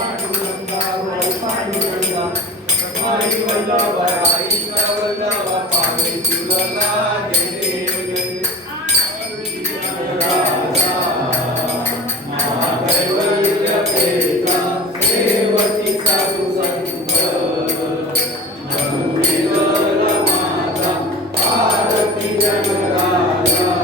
पांडुरंगा हरी पांडुरंगा हरी वल्लभ हरी वल्लभ पावे तुला जय देव जय राजा महाकैवल्य पेता सेवती साधू संत मनुवेदल माता आरती जनराजा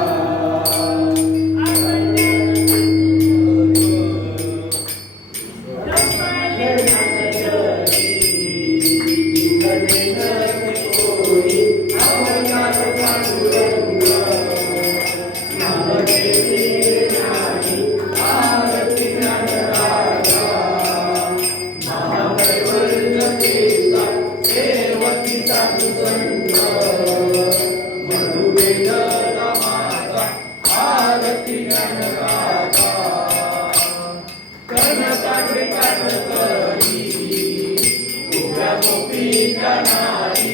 गोपी कनारी